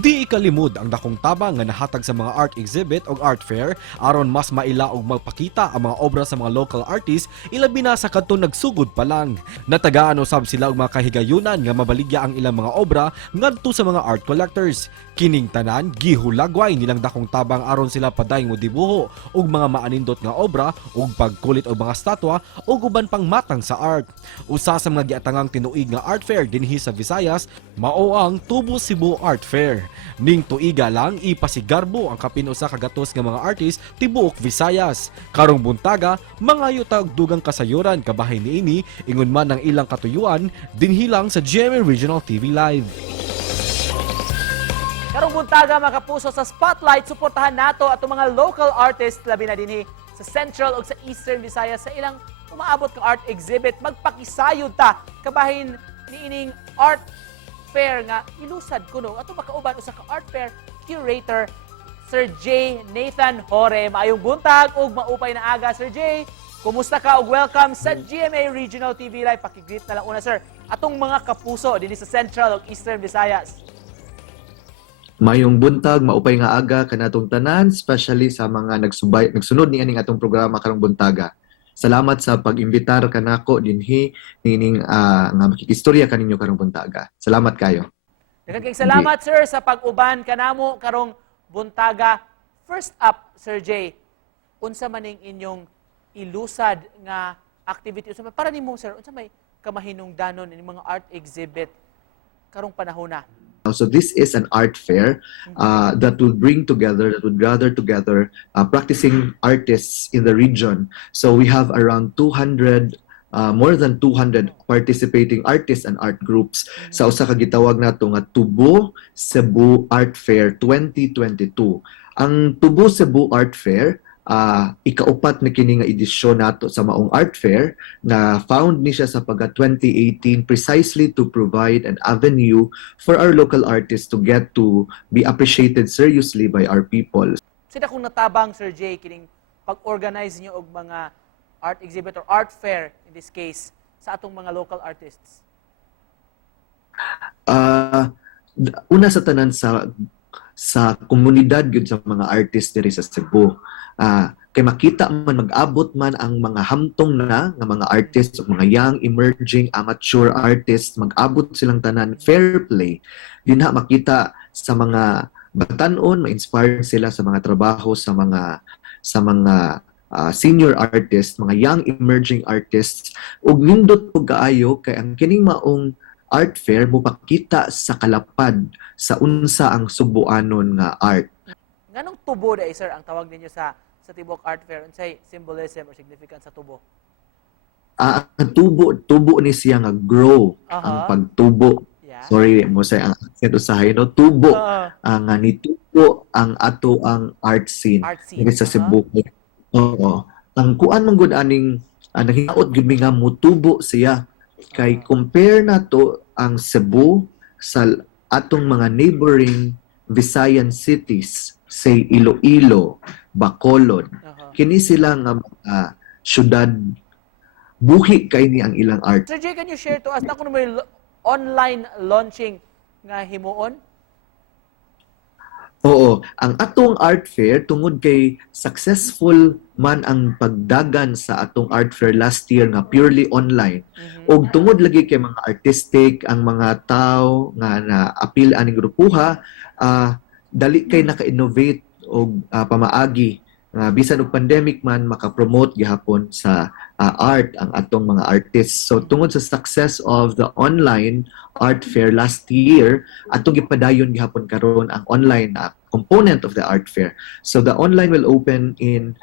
Di ikalimod ang dakong tabang nga nahatag sa mga art exhibit o art fair aron mas maila og magpakita ang mga obra sa mga local artists ilabi na sa kadtong nagsugod pa lang. Natagaan usab sila og mga kahigayunan nga mabaligya ang ilang mga obra ngadto sa mga art collectors. Kining tanan gihulagway nilang dakong tabang aron sila padayong modibuho og mga maanindot nga obra ug pagkulit og mga statwa ug uban pang matang sa art. Usa sa mga giatangang tinuig nga art fair dinhi sa Visayas mao ang Tubo Cebu Art Fair. Ning tuiga lang ipasigarbo ang kapinusa ka gatos nga mga artist tibuok Visayas. Karong buntaga mangayo ta og dugang kasayuran kabahin niini ingon man ang ilang katuyuan dinhi lang sa GMA Regional TV Live. Karong buntaga mga kapuso sa Spotlight, suportahan nato atong mga local artists labi na dinhi sa Central ug sa Eastern Visayas sa ilang umaabot ka art exhibit. Magpakisayod ta kabahin niining art fair nga ilusad kuno ato makauban usa ka art fair curator Sir J. Nathan Hore. Maayong buntag ug maupay na aga Sir J. Kumusta ka ug welcome sa GMA Regional TV Live. Pakigreet na lang una sir atong mga kapuso dinhi sa Central ug Eastern Visayas. Mayong buntag, maupay nga aga kanatong tanan, especially sa mga nagsunod ni aning atong programa karong buntaga. Salamat sa pag-imbitar kanako dinhi nining nga makikistorya kaninyo karong buntaga. Salamat kayo. Daghang salamat sir sa pag-uban kanamo karong buntaga. First up Sir J, unsa man ning inyong ilusad nga activity unsa para nimo sir unsa may kamahinungdanon ining mga art exhibit karong panahona? So this is an art fair that would gather together practicing artists in the region. So we have around 200, more than 200 participating artists and art groups sa usa ka gitawag nato nga Tubo Cebu Art Fair 2022. Ang Tubo Cebu Art Fair ikaupat na kini nga edisyon nato sa maong art fair na found ni siya sa pagka 2018 precisely to provide an avenue for our local artists to get to be appreciated seriously by our people. Sila kung natabang Sir J kining pag-organize niyo og mga art exhibit or art fair in this case sa atong mga local artists? Una sa tanan sa komunidad gyud sa mga artist diri sa Cebu. Kay makita man mag-abot man ang mga hamtong na nga mga artists o mga young, emerging, amateur artists, mag-abot silang tanan fair play. Dinha makita sa mga batanon, ma-inspire sila sa mga trabaho sa mga senior artists, mga young emerging artists ug nindot pug kaayo kay ang kining maong art fair mopakita sa kalapad sa unsa ang Subuanon nga art. Nganong tubo day sir ang tawag ninyo sa Tibok Art Fair? Unsay symbolism or significance sa tubo? Ang tubo ni siya nga grow ang pagtubo. Yeah. Sorry mo say ang accent usahay no tubo ang nitubo ang ato ang art scene sa Cebu. Oo. Ang kuan man gud aning nahinaot gid mi nga mutubo siya kay compare nato ang Cebu sa atong mga neighboring Visayan cities, say Iloilo, Bacolod. Kini sila nga mga syudad buhi kay ni ang ilang art. Sir Jay, can you share to us na kung may online launching nga himuon? Oo, ang atong art fair tungod kay successful man ang pagdagan sa atong art fair last year nga purely online. Og tungod lagi kay mga artistic ang mga tao nga na-apil aning grupuha, dali kay naka-innovate og pamaagi bisan og pandemic man maka-promote gihapon sa art ang atong mga artists. So tungod sa success of the online art fair last year, atong gipadayon gihapon karon ang online component of the art fair. So the online will open in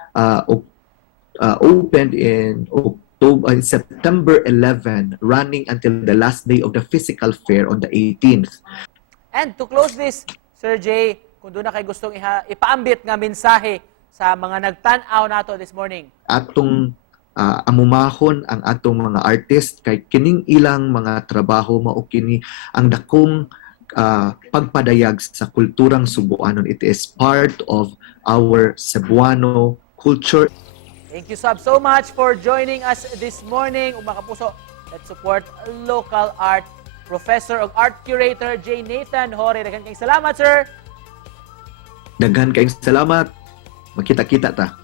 September 11, running until the last day of the physical fair on the 18th. And to close this, Sir Jay, kung doon na kayo gustong ipaambit nga mensahe sa mga nagtan-aw nato this morning. Atong amumahon ang atong mga artist kay kining ilang mga trabaho mao kini ang dakong pagpadayag sa kulturang Subuanon. It is part of our Cebuano culture. Thank you, Sab, so much for joining us this morning. Mga kapuso, let's support local art Professor ug Art Curator J. Nathan Hore. Daghang kayong salamat, sir. Daghan kayong salamat. Makita-kita ta.